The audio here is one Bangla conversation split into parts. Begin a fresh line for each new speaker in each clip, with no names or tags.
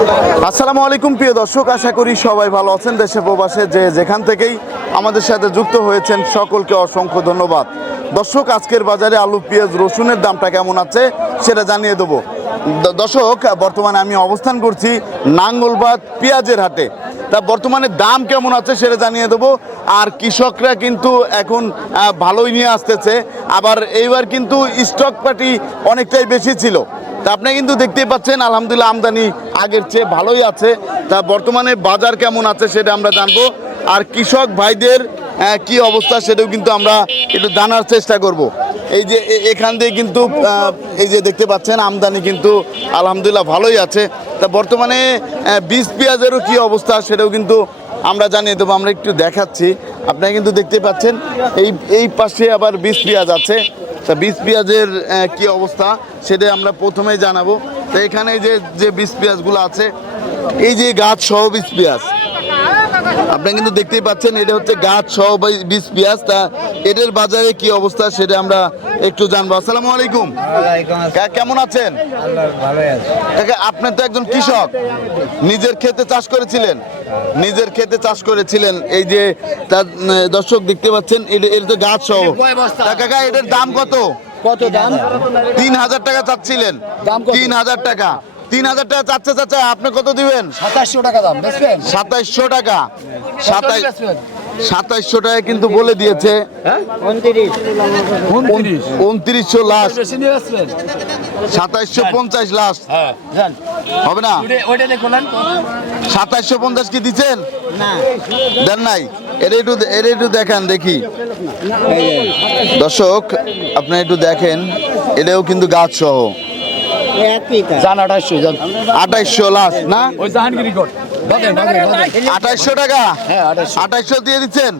আসসালামু আলাইকুম, প্রিয় দর্শক। আশা করি সবাই ভালো আছেন দেশে প্রবাসে, যে যেখান থেকেই আমাদের সাথে যুক্ত হয়েছেন, সকলকে অসংখ্য ধন্যবাদ। দর্শক, আজকের বাজারে আলু, পেঁয়াজ, রসুনের দামটা কেমন আছে সেটা জানিয়ে দেবো। দর্শক, বর্তমানে আমি অবস্থান করছি নাঙ্গলবাদ পেঁয়াজের হাটে। তা বর্তমানে দাম কেমন আছে সেটা জানিয়ে দেবো। আর কৃষকরা কিন্তু এখন ভালোই নিয়ে আসতেছে। আবার এইবার কিন্তু স্টক পার্টি অনেকটাই বেশি ছিল। তা আপনি কিন্তু দেখতেই পাচ্ছেন, আলহামদুলিল্লাহ আমদানি আগের চেয়ে ভালোই আছে। তা বর্তমানে বাজার কেমন আছে সেটা আমরা জানব। আর কৃষক ভাইদের কি অবস্থা সেটাও কিন্তু আমরা একটু জানার চেষ্টা করব। এই যে এখান দিয়ে কিন্তু এই যে দেখতে পাচ্ছেন, আমদানি কিন্তু আলহামদুলিল্লাহ ভালোই আছে। তা বর্তমানে বীজ পেঁয়াজেরও কি অবস্থা সেটাও কিন্তু আমরা জানিয়ে দেবো, আমরা একটু দেখাচ্ছি। আপনারা কিন্তু দেখতে পাচ্ছেন, এই এই পাশে আবার বীজ পেঁয়াজ আছে। তা বিষ পেঁয়াজের কি অবস্থা সেটা আমরা প্রথমেই জানাব। তো এখানে যে যে বীজ পেঁয়াজগুলো আছে, এই যে গাছ সহ বিষ পেঁয়াজ আপনি কিন্তু দেখতেই পাচ্ছেন এটা হচ্ছে গাছ সহ বীজ পেঁয়াজ। তা এদের বাজারে কি অবস্থা সেটা আমরা একটু জানব। আসসালামু আলাইকুম। কেমন আছেন? কাকা আপনি তো একজন কৃষক। নিজের ক্ষেতে চাষ করেছিলেন। নিজের ক্ষেতে চাষ করেছিলেন। এই যে তার দর্শক দেখতে পাচ্ছেন এটা তো গাছ সহ। কাকা এটার দাম কত?
কত দাম?
তিন হাজার টাকা চাচ্ছিলেন।
দাম
তিন হাজার টাকা। তিন হাজার টাকা চাচ্ছে চাচ্ছে আপনি কত দিবেন?
সাতাশশো টাকা দাম
সাতাইশশো টাকা। সাতাই
বেচবেন?
সাতাইশশো টাকা কিন্তু বলে দিয়েছে। উনত্রিশশো লাস্ট সাতাইশশো পঞ্চাশ লাস্ট
হ্যাঁ
হবে না? সাতাইশশো পঞ্চাশ কি দিচ্ছেন? দেন নাই। এটা একটু এটা একটু দেখান দেখি। দর্শক আপনি একটু দেখেন। এটাও কিন্তু গাছ সহ আঠাইশশো লাস্ট না?
ওই
আঠাইশশো টাকা?
হ্যাঁ
আঠাইশশো। দিয়ে দিচ্ছেন?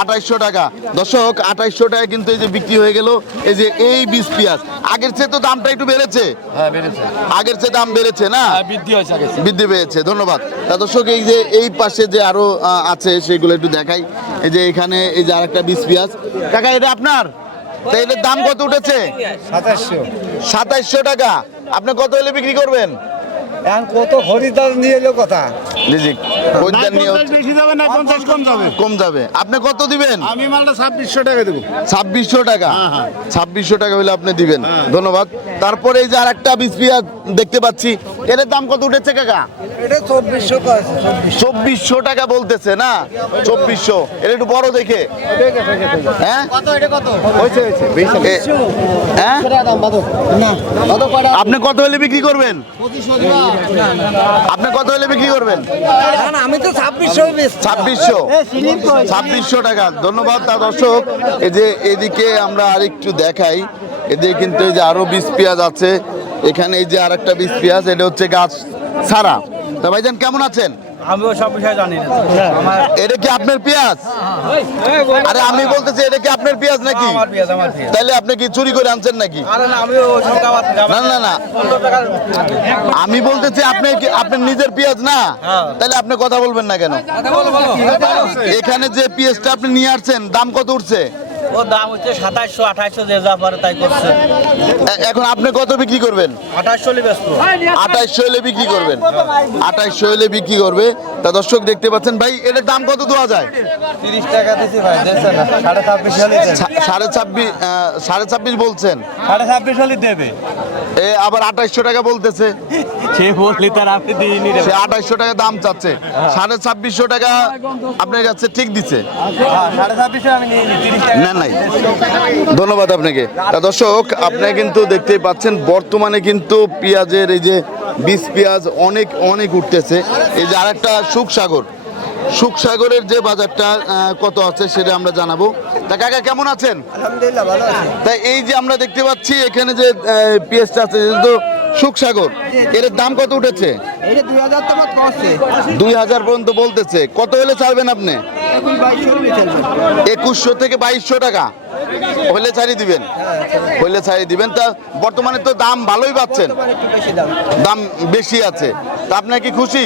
আঠাইশশো। টাকা। দর্শক আঠাইশশো টাকা কিন্তু এই যে বিক্রি হয়ে গেল এই যে এই পেঁয়াজ। আগের চেয়ে তো দামটা একটু বেড়েছে।
হ্যাঁ
আগের চেয়ে দাম বেড়েছে না?
হ্যাঁ বৃদ্ধি হয়েছে আগে
বৃদ্ধি পেয়েছে ধন্যবাদ। তা দর্শক এই যে এই পাশে যে আরও আছে সেগুলো একটু দেখাই। এই যে এখানে এই যে আরেকটা বীজ পেঁয়াজ। কাকা এটা আপনার? তা এটার দাম কত উঠেছে?
সাতাশশো।
সাতাইশশো টাকা। আপনি কত হলে বিক্রি করবেন?
এখন কত খরিদার নিয়ে এলো কথা?
জি নিয়ে
বেশি যাবে না কম যাবে।
কম যাবে। আপনি কত দিবেন?
আমি মালটা ছাব্বিশশো টাকা দেবো।
ছাব্বিশশো টাকা? ছাব্বিশশো টাকা হলে আপনি দিবেন। ধন্যবাদ। তারপরে এই যে আর একটা বীজ দেখতে পাচ্ছি এটার দাম কত উঠেছে কাকা?
এটা চব্বিশশো
চব্বিশশো। টাকা বলতেছে না? চব্বিশশো। এটা একটু বড় দেখে। হ্যাঁ? হ্যাঁ? আপনি কত হলে বিক্রি করবেন? আপনি কত হলে বিক্রি করবেন?
আমি তো ছাব্বিশশো
ছাব্বিশশো। ছাব্বিশশো টাকা। ধন্যবাদ তা দর্শক। এই যে এদিকে আমরা আরেকটু দেখাই। এদিকে কিন্তু এই যে আরও বীজ পেঁয়াজ আছে। এখানে এই যে আর একটা বীজ পেঁয়াজ এটা হচ্ছে গাছ ছাড়া। তা ভাইজান কেমন আছেন?
আমিও সব বিষয় জানি না।
এটা কি আপনার পেঁয়াজ? আরে আমি বলতেছি এটা কি আপনার পেঁয়াজ নাকি?
আমার পেঁয়াজ আমার পেঁয়াজ।
তাইলে আপনি কি চুরি করে আনছেন নাকি?
আরে না আমিও সব আমার
না না না। আমি বলতেছি আপনি কি আপনার নিজের পেঁয়াজ না? তাহলে আপনি কথা বলবেন না কেন? এখানে যে পেঁয়াজটা আপনি নিয়ে আসছেন দাম কত উঠছে?
ও দাম হচ্ছে সাতাশশো আঠাশশো যে যা পারে তাই করছে।
এখন আপনি কত বিক্রি করবেন?
আঠাশশো হলে ব্যস্ত
আঠাশশো হলে বিক্রি করবেন। আঠাশশো হলে বিক্রি করবে। তা দর্শক দেখতে পাচ্ছেন ভাই এটার দাম কত দেওয়া যায়?
তিরিশ টাকা ভাই না? সাড়ে ছাব্বিশ
সাড়ে ছাব্বিশ সাড়ে ছাব্বিশ বলছেন।
সাড়ে ছাব্বিশ হলে দেবে।
এ আবার আঠাইশশো টাকা বলতেছে।
সে বললি তার আপনি দিইনি
সে আঠাইশশো টাকা দাম চাচ্ছে। সাড়ে ছাব্বিশশো টাকা আপনার কাছে ঠিক দিচ্ছে
তিরিশ
না নাই। ধন্যবাদ আপনাকে। তা দর্শক আপনি কিন্তু দেখতেই পাচ্ছেন বর্তমানে কিন্তু পেঁয়াজের এই যে বীজ পেঁয়াজ অনেক অনেক উঠতেছে। এই যে আরেকটা সুখসাগর। সুখসাগরের যে বাজারটা কত আছে সেটা আমরা জানাব। তা কাকা কেমন আছেন?
আলহামদুলিল্লাহ ভালো আছে।
তাই এই যে আমরা দেখতে পাচ্ছি এখানে যে পেঁয়াজটা আছে যেহেতু তো সুখসাগর। এর দাম কত উঠেছে?
দুই হাজার
হাজার পর্যন্ত বলতেছে। কত হলে ছাড়বেন আপনি? একুশশো থেকে বাইশশো টাকা। হলে ছাড়িয়ে দিবেন। হলে ছাড়িয়ে দিবেন। তা বর্তমানে তো দাম ভালোই পাচ্ছেন।
দাম।
বেশি আছে। তা আপনার কি খুশি?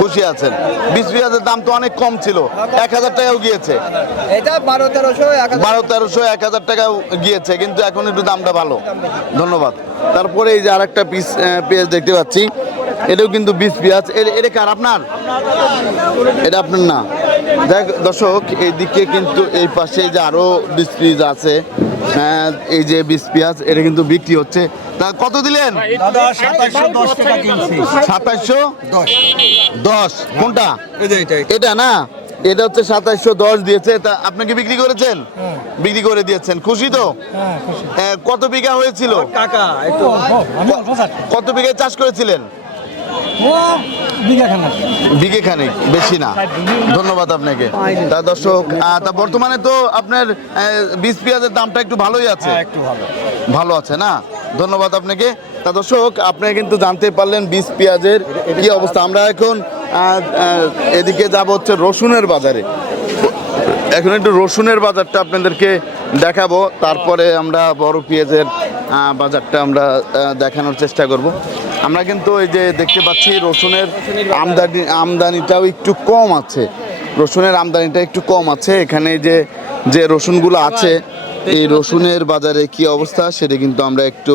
খুশি। আছেন। বিশ পেঁয়াজের দাম তো অনেক কম ছিল। এক হাজার টাকাও গিয়েছে।
বারো তেরোশো এক হাজার
হাজার টাকাও গিয়েছে। কিন্তু এখন একটু দামটা ভালো। ধন্যবাদ। তারপরে এই যে আরেকটা পিস পেঁয়াজ দেখতে পাচ্ছি। এটাও কিন্তু বিষ পেঁয়াজ। এটা কার আপনার? এটা আপনার না। দেখ দর্শক এইদিকে কিন্তু এই পাশে যে আরও বিষ পিস আছে। হ্যাঁ, এই যে বিষ পেঁয়াজ এটা কিন্তু বিক্রি হচ্ছে। তা কত দিলেন?
দাদা সাতাশশো দশ
কোনটা? এটা না? এটা হচ্ছে সাতাশশো দশ দিয়েছে। তা আপনাকে বিক্রি করেছেন? বিক্রি করে দিয়েছেন। খুশি তো? এ, কত বিঘা হয়েছিল? কত বিঘা চাষ করেছিলেন? বিঘে খানিক। বেশি না। ধন্যবাদ আপনাকে। তা দর্শক তা বর্তমানে তো আপনার বীজ পেঁয়াজের দামটা একটু ভালোই আছে।
একটু ভালো।
ভালো আছে না? ধন্যবাদ আপনাকে। তা দর্শক আপনারা কিন্তু জানতে পারলেন বীজ পেঁয়াজের কি অবস্থা। আমরা এখন এদিকে যাব হচ্ছে রসুনের বাজারে। এখন একটু রসুনের বাজারটা আপনাদেরকে দেখাবো। তারপরে আমরা বড় পেঁয়াজের বাজারটা আমরা দেখানোর চেষ্টা করব। আমরা কিন্তু এই যে দেখতে পাচ্ছি রসুনের আমদানি আমদানিটাও একটু কম আছে। রসুনের আমদানিটা একটু কম আছে। এখানে যে যে রসুনগুলো আছে, এই রসুনের বাজারে কি অবস্থা সেটা কিন্তু আমরা একটু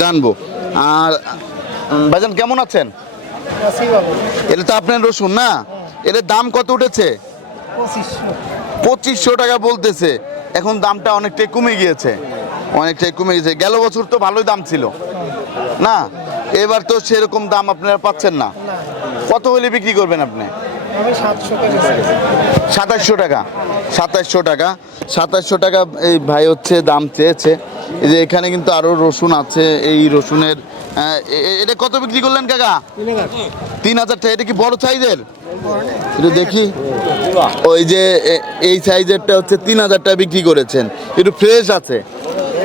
জানব। আর ভাইজান, কেমন আছেন? এটা তো আপনার রসুন না? এর দাম কত উঠেছে? পঁচিশশো টাকা বলতেছে। এখন দামটা অনেকটাই কমে গিয়েছে। অনেকটাই কমে গেছে গেল বছর তো ভালোই দাম ছিল। না? এবার তো সেরকম দাম আপনারা পাচ্ছেন না। কত হলে বিক্রি করবেন আপনি? সাতাশশো টাকা। সাতাশশো টাকা। সাতাশশো টাকা এই ভাই হচ্ছে দাম চেয়েছে। এই যে এখানে কিন্তু আরও রসুন আছে এই রসুনের এটা কত বিক্রি করলেন কাকা? তিন হাজার। টাকা। এটা কি বড় সাইজের? একটু দেখি। ওই যে এই সাইজেরটা হচ্ছে তিন হাজার টাকা বিক্রি করেছেন। একটু ফ্রেশ আছে।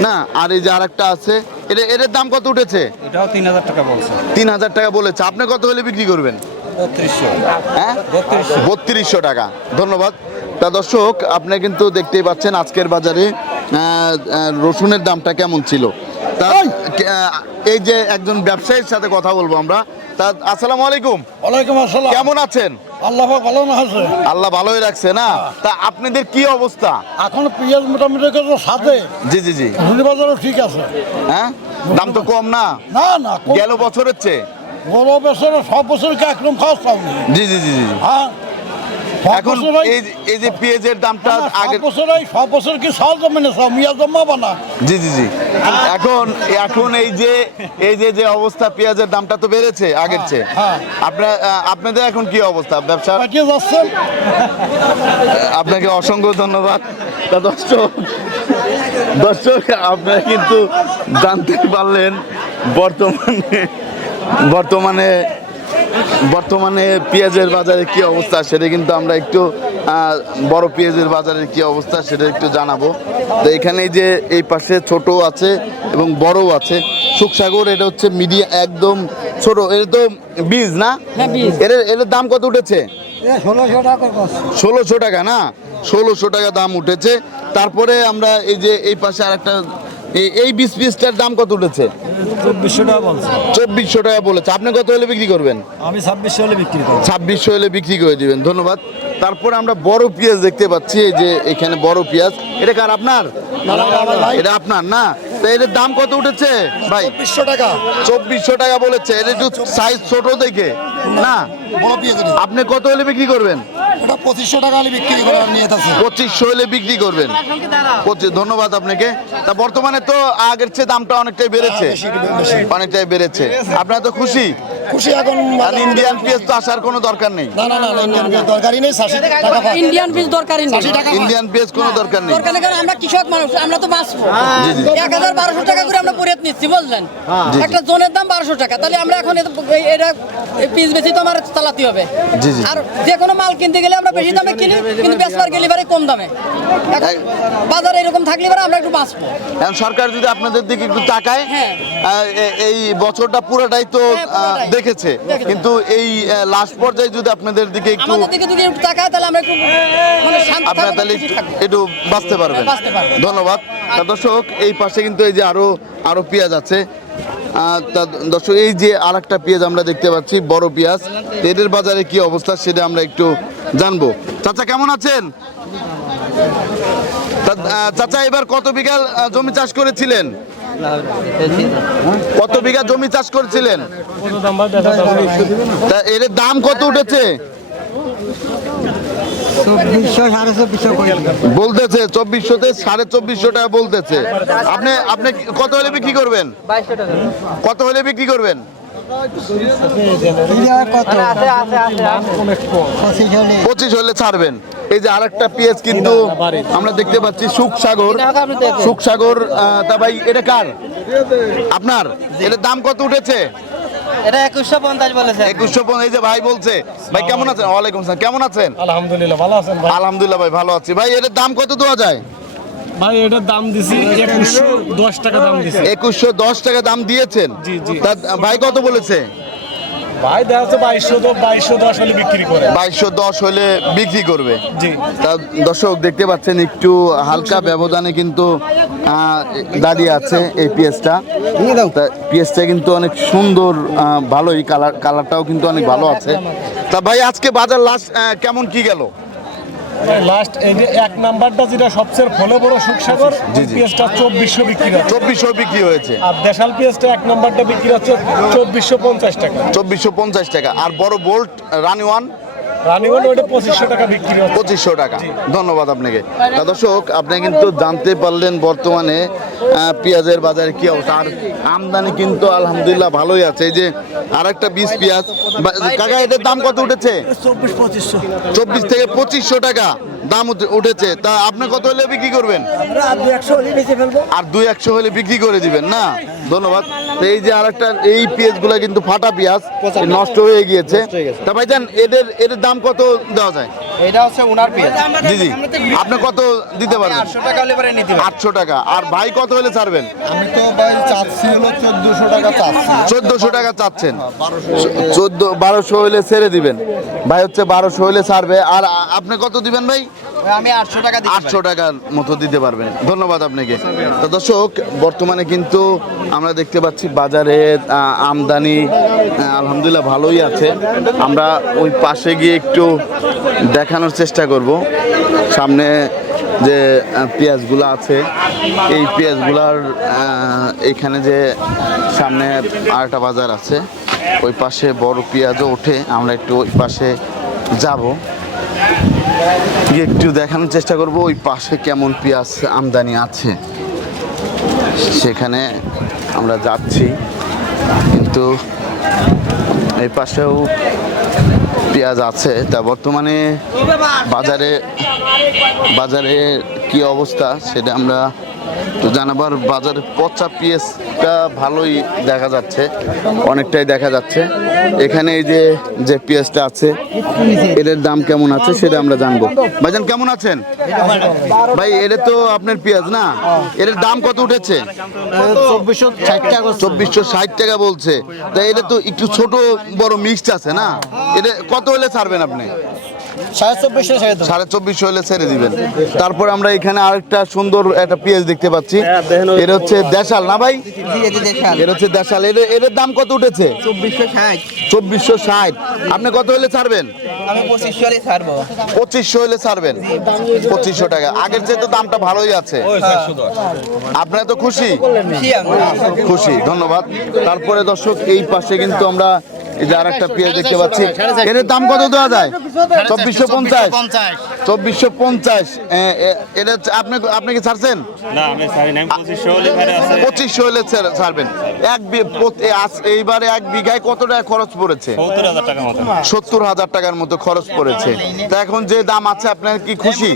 না আর এই যে আরেকটা আছে এটা এটার দাম কত উঠেছে?
এটাও তিন হাজার টাকা বলছে।
তিন হাজার টাকা বলেছে। আপনি কত হলে বিক্রি করবেন?
বত্রিশশো।
হ্যাঁ? বত্রিশশো। টাকা। ধন্যবাদ। তা দর্শক আপনি কিন্তু দেখতেই পাচ্ছেন আজকের বাজারে রসুনের দামটা কেমন ছিল? এই! যে একজন ব্যবসায়ীর সাথে কথা বলব আমরা। তা আসসালামু আলাইকুম।
ওয়ালাইকুম আসসালাম।
কেমন আছেন?
আল্লাহ ভালো না আছে?
আল্লাহ ভালোই রাখছে না? তা আপনাদের কি অবস্থা?
এখন পেঁয়াজ মোটামুটি সাথে।
জি জি জি।
ঝুড়ি বাজারও ঠিক আছে।
হ্যাঁ? দাম তো কম না?
না না
গেল বছরের চেয়ে?
বড় বছরে সব বছর একদম খাওয়া
জি জি জি জি।
হ্যাঁ।
এখন এই এই যে পেঁয়াজের দামটা
না,
আগে
বছরেই সব বছর কি সাল জমিনে সব মিয়া জমাবা না?
জি জি জি। এখন এখন এই যে এই যে যে অবস্থা পেঁয়াজের দামটা তো বেড়েছে আগের চেয়ে।
হ্যাঁ।
আপনার আপনাদের এখন কি অবস্থা ব্যবসা? আপনাকে অসংখ্য ধন্যবাদ। দর্শক দর্শক আপনারা কিন্তু জানতে পারলেন বর্তমানে বর্তমানে বর্তমানে পেঁয়াজের বাজারে কি অবস্থা সেটা কিন্তু আমরা একটু বড় পেঁয়াজের বাজারের কি অবস্থা সেটা একটু জানাব। তো এখানে এই যে এই পাশে ছোট আছে এবং বড়ও আছে। সুখসাগর এটা হচ্ছে মিডিয়া একদম ছোট। এটা তো বীজ না? এর এর দাম কত উঠেছে? ষোলোশো টাকা না? ষোলোশো টাকা দাম উঠেছে। তারপরে আমরা এই যে এই পাশে আরেকটা এই- এই বিশ পিসটার দাম কত উঠেছে?
চব্বিশশো টাকা বলছে।
চব্বিশশো টাকা বলেছে। আপনি কত হলে বিক্রি করবেন?
আমি ছাব্বিশশো হলে বিক্রি করব।
ছাব্বিশশো হলে বিক্রি করে দিবেন। ধন্যবাদ। তারপরে আমরা বড় পেঁয়াজ দেখতে পাচ্ছি। এই যে এখানে বড় পেঁয়াজ। এটা কার আপনার? এটা আপনার না? তো এটার দাম কত উঠেছে? ভাই
বিশশো টাকা।
চব্বিশশো টাকা বলেছে। এটা একটু সাইজ ছোট দেখে। না। আপনি কত হলে বিক্রি করবেন?
ওটা পঁচিশশো টাকা হলে বিক্রি করে নিয়ে যাচ্ছে
পঁচিশশো হলে বিক্রি করবেন। পঁচিশ ধন্যবাদ আপনাকে। তা বর্তমানে তো আগের চেয়ে দামটা অনেকটাই বেড়েছে। অনেকটাই বেড়েছে। আপনারা তো খুশি?
খুশি এখন
ইন্ডিয়ান তো আসার কোনো দরকার নেই।
না না না ইন্ডিয়ান দরকারই নেই টাকা পায়
ইন্ডিয়ান দরকারই নেই।
ইন্ডিয়ান কোনো দরকার নেই।
দরকার নেই কারণ আমরা কৃষক মানুষ আমরা তো বাঁচবো।
জি, জি।
এক হাজার বারোশো টাকা করে আমরা পরিয়াত নিচ্ছি বুঝলেন?
জি, জি।
একটা জোনের দাম বারোশো টাকা তাহলে আমরা এখন এটা পিস বেশি তো আমার চালাতে হবে।
জি, জি।
আর যে কোনো মাল কিনতে গেলে আমরা বেশি দামে কিনি কিন্তু বেচবার গেলে এবারে কম দামে। বাজারে এরকম থাকলে এবারে আমরা একটু বাঁচবো।
এখন সরকার যদি আপনাদের দিকে একটু তাকায়
হ্যাঁ।
এই বছরটা পুরোটাই তো
হ্যাঁ,
দেখেছে। কিন্তু এই লাস্ট পর্যায়ে যদি আপনাদের দিকে একটু
তাকায় তাহলে আমরা একটু মানে
আপনারা তাহলে একটু- বাঁচতে পারবেন। ধন্যবাদ। তা দর্শক এই পাশে কিন্তু এই যে আরও আরও পেঁয়াজ আছে। দর্শক এই যে আর একটা পেঁয়াজ আমরা দেখতে পাচ্ছি বড় পেঁয়াজ। এদের বাজারে কি অবস্থা সেটা আমরা একটু জানব। চাচা কেমন আছেন? চাচা এবার কত বিঘা আহ, জমি চাষ করেছিলেন? কত বিঘা জমি চাষ করেছিলেন? তা এর দাম কত উঠেছে? বলতেছে চব্বিশশোতে সাড়ে চব্বিশশো টাকা বলতেছে। আপনি আপনি কত হলে বিক্রি করবেন? কত হলে বিক্রি করবেন? পঁচিশ হলে ছাড়বেন। এই যে আরেকটা পেঁয়াজ কিন্তু আমরা দেখতে পাচ্ছি সুখসাগর। সুখসাগর আহ, তা ভাই এটা কার? আপনার? এটার দাম কত উঠেছে?
এটা একুশশো পঞ্চাশ বলেছে।
একুশশো এই যে ভাই বলছে। ভাই কেমন আছেন? ওয়ালাইকুম কেমন আছেন?
আলহামদুলিল্লাহ ভালো আছেন
আলহামদুলিল্লাহ ভাই ভালো আছি। ভাই এটার দাম কত দেওয়া যায়?
ভাই এটার দাম দিছি একুশশো দশ টাকা দাম দিছি।
একুশশো দশ টাকা দাম দিয়েছেন?
জি, জি।
তা ভাই কত বলেছে?
ভাই দেখা যাচ্ছে বাইশশো তো বাইশশো দশ হলে বিক্রি করে।
বাইশশো দশ হলে বিক্রি করবে।
জি।
তা দর্শক দেখতে পাচ্ছেন একটু হালকা ব্যবধানে কিন্তু আহ, দাঁড়িয়ে আছে এই পিএসটা। তা পিএসটা কিন্তু অনেক সুন্দর ভালোই। কালার কালারটাও কিন্তু অনেক ভালো আছে। তা ভাই আজকে বাজার লাস্ট কেমন কি গেল?
লাস্ট এই যে এক নাম্বারটা যেটা সবচেয়ে ফলে বড় সুখসাগর। পিএসটা চব্বিশশো বিক্রি হয়
চব্বিশশো বিক্রি হয়েছে।
আর দেশাল পিএসটা এক নাম্বারটা বিক্রি হচ্ছে চব্বিশশো পঞ্চাশ টাকা।
চব্বিশশো পঞ্চাশ টাকা। আর বড় বোল্ট রানি ওয়ান
পঁচিশশো টাকা
ধন্যবাদ আপনাকে। তা দর্শক আপনি কিন্তু জানতে পারলেন বর্তমানে আহ, পেঁয়াজের বাজারে কি অবস্থা। আর আমদানি কিন্তু আলহামদুলিল্লাহ ভালোই আছে। এই যে আর একটা বিশ পেঁয়াজ বা- কাকা এটার দাম কত উঠেছে? চব্বিশ থেকে পঁচিশশো টাকা। দাম উঠে- উঠেছে। তা আপনি কত হলে বিক্রি করবেন? আর দুই একশো হলে বিক্রি করে দিবেন না? ধন্যবাদ। এই যে আর একটা এই পেঁয়াজগুলা কিন্তু ফাটা পেঁয়াজ নষ্ট হয়ে গিয়েছে। তা ভাইজান এদের এদের দাম কত দেওয়া যায়?
এটা হচ্ছে উনার পেজ
জি জি। আপনি কত দিতে পারবেন?
টাকা হলে পরে নিতে
আটশো টাকা। আর ভাই কত হলে ছাড়বেন?
আমি তো ভাই চাচ্ছি হলো চোদ্দশো টাকা চাচ্ছি।
টাকা চাচ্ছেন। চোদ্দ বারোশো হলে ছেড়ে দিবেন। ভাই হচ্ছে বারোশো হলে ছাড়বে। আর আপনি কত দিবেন ভাই?
আমি আটশো টাকা
আটশো টাকার মতো দিতে পারবেন। ধন্যবাদ আপনাকে। তো দর্শক বর্তমানে কিন্তু আমরা দেখতে পাচ্ছি বাজারে আমদানি আলহামদুলিল্লাহ ভালোই আছে। আমরা ওই পাশে গিয়ে একটু দেখানোর চেষ্টা করব। সামনে যে পেঁয়াজগুলো আছে এই পেঁয়াজগুলার এখানে যে সামনে আরেকটা বাজার আছে ওই পাশে বড় পেঁয়াজও ওঠে। আমরা একটু ওই পাশে যাব। একটু দেখানোর চেষ্টা করব, ওই পাশে কেমন পেঁয়াজ আমদানি আছে। সেখানে আমরা যাচ্ছি, কিন্তু এই পাশেও পেঁয়াজ আছে, তা বর্তমানে বাজারে বাজারে কি অবস্থা সেটা আমরা তো জানাবার বাজারে পচা পেঁয়াজটা ভালোই দেখা যাচ্ছে, অনেকটাই দেখা যাচ্ছে। এখানে এই যে যে পেঁয়াজটা আছে, এদের দাম কেমন আছে সেটা আমরা জানব। ভাইজান, কেমন আছেন? ভাই এটা তো আপনার পেঁয়াজ না? এর দাম কত উঠেছে?
চব্বিশশো ষাট টাকা
চব্বিশশো ষাট টাকা বলছে। তা এটা তো একটু ছোট, বড় মিক্সড আছে না? এটা কত হলে ছাড়বেন আপনি?
সাড়ে চব্বিশশো
হলে ছেড়ে দিবেন। তারপর আমরা এখানে আরেকটা সুন্দর একটা পেঁয়াজ দেখতে পাচ্ছি। এটা হচ্ছে দেশাল না ভাই? এটা হচ্ছে দেশাল। এর এর দাম কত উঠেছে?
চব্বিশশো ষাট।
আপনি কত হলে ছাড়বেন?
পঁচিশশো হলে
ছাড়বেন। পঁচিশশো টাকা। আগের চেয়ে তো দামটা ভালোই আছে। আপনারা তো খুশি?
খুশি
খুশি ধন্যবাদ। তারপরে দর্শক এই পাশে কিন্তু আমরা এই যে আর একটা পেঁয়াজ দেখতে পাচ্ছি। এর দাম কত দেওয়া যায়? চব্বিশশো পঞ্চাশ। চব্বিশশো পঞ্চাশ এটা আপনি আপনি কি ছাড়ছেন?
পঁচিশশো হলে
ছাড়বেন। এক এইবারে এক বিঘায় কত টাকা খরচ পড়েছে?
সত্তর হাজার
টাকার মতো। খরচ পড়েছে। তা এখন যে দাম আছে আপনার কি খুশি।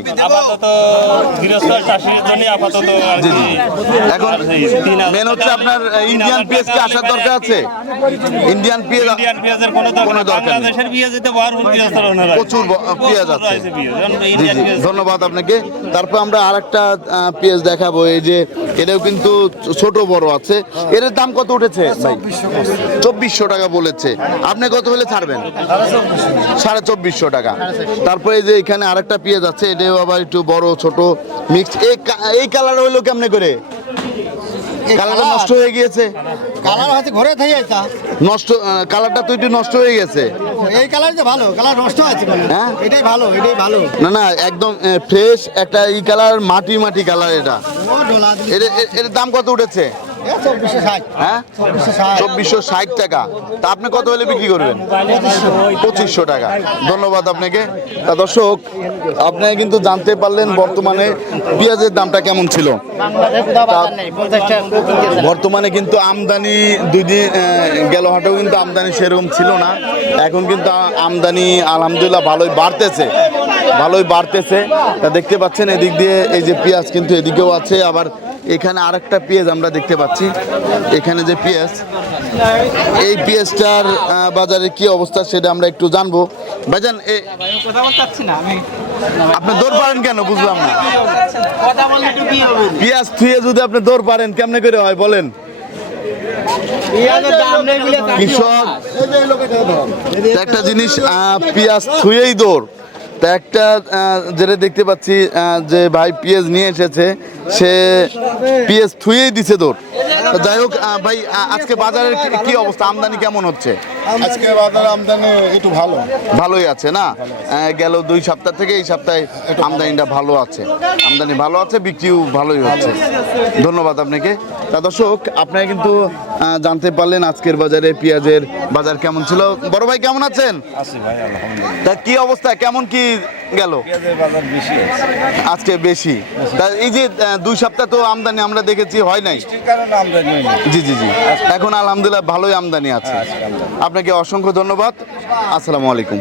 এখন মেন হচ্ছে আপনার ইন্ডিয়ান পেঁয়াজ কি আসার দরকার আছে? ইন্ডিয়ান পেঁয়াজ
কোনো দরকার।
প্রচুর পেঁয়াজ আছে। জি জি ধন্যবাদ আপনাকে। তারপর আমরা আরেকটা আহ, পেঁয়াজ দেখাবো। এই যে এটাও কিন্তু ছোট বড় আছে। এর দাম কত উঠেছে ভাই? চব্বিশশো টাকা বলেছে। আপনি কত হলে ছাড়বেন? সাড়ে চব্বিশশো টাকা। তারপরে এই যে এখানে আরেকটা পেঁয়াজ আছে এটাও আবার একটু বড় ছোট মিক্স এই এই কালার হইল কেমনে করে? কালারটা নষ্ট হয়ে গিয়েছে।
কালার হয়তো ঘরে থেকে
নষ্ট কালারটা তো একটু নষ্ট হয়ে গেছে।
এই কালার যে ভালো কালার নষ্ট আছে
হ্যাঁ?
এটাই ভালো এটাই ভালো।
না না একদম ফ্রেশ একটা ই কালার মাটি মাটি কালার এটা। এর দাম কত উঠেছে? হ্যাঁ?
চব্বিশশো ষাট।
টাকা। তা আপনি কত হলে বিক্রি করবেন? পঁচিশশো টাকা। ধন্যবাদ আপনাকে। তা দর্শক আপনারা কিন্তু জানতে পারলেন বর্তমানে পেঁয়াজের দামটা কেমন ছিল। বর্তমানে কিন্তু আমদানি দুই দিন গেল হাটেও কিন্তু আমদানি সেরকম ছিল না। এখন কিন্তু আমদানি আলহামদুলিল্লাহ ভালোই বাড়তেছে। ভালোই বাড়তেছে। তা দেখতে পাচ্ছেন এদিক দিয়ে এই যে পেঁয়াজ কিন্তু এদিকেও আছে। আবার এখানে আরেকটা পেঁয়াজ আমরা দেখতে পাচ্ছি। এখানে যে পেঁয়াজ, এই পেঁয়াজটার বাজারে কি অবস্থা সেটা আমরা একটু জানব। ভাইজান আপনি দৌড় পারেন কেন? বুঝলাম না। পেঁয়াজ থুয়ে যদি আপনি দৌড় পারেন, কেমনে করে হয় বলেন? একটা জিনিস পেঁয়াজ থুয়েই দৌড়। তা একটা যেটা দেখতে পাচ্ছি যে ভাই পিএস নিয়ে এসেছে সে পিএস থুয়েই দিছে দৌড়। যাই হোক ভাই আজকে বাজারের কি- অবস্থা? আমদানি কেমন হচ্ছে?
আজকে বাজার আমদানি একটু ভালো।
ভালোই আছে না? গেল দুই সপ্তাহ থেকে এই সপ্তাহে আমদানিটা ভালো আছে। আমদানি ভালো আছে বিক্রিও ভালোই হচ্ছে। ধন্যবাদ আপনাকে। তা দর্শক আপনারা কিন্তু জানতে পারলেন আজকের বাজারে পেঁয়াজের বাজার কেমন ছিল। বড় ভাই কেমন আছেন?
আছি ভাই আলহামদুলিল্লাহ।
তা কি অবস্থা? কেমন কি গেল?
পেঁয়াজের বাজার বেশি
আজকে বেশি। তা এই যে আহ, দুই সপ্তাহ তো আমদানি আমরা দেখেছি হয় নাই?
ঠিক কারণে আমদানি হয়নি।
জি জি জি। এখন আলহামদুলিল্লাহ ভালোই আমদানি আছে। আপনাকে অসংখ্য ধন্যবাদ। আসসালামু আলাইকুম।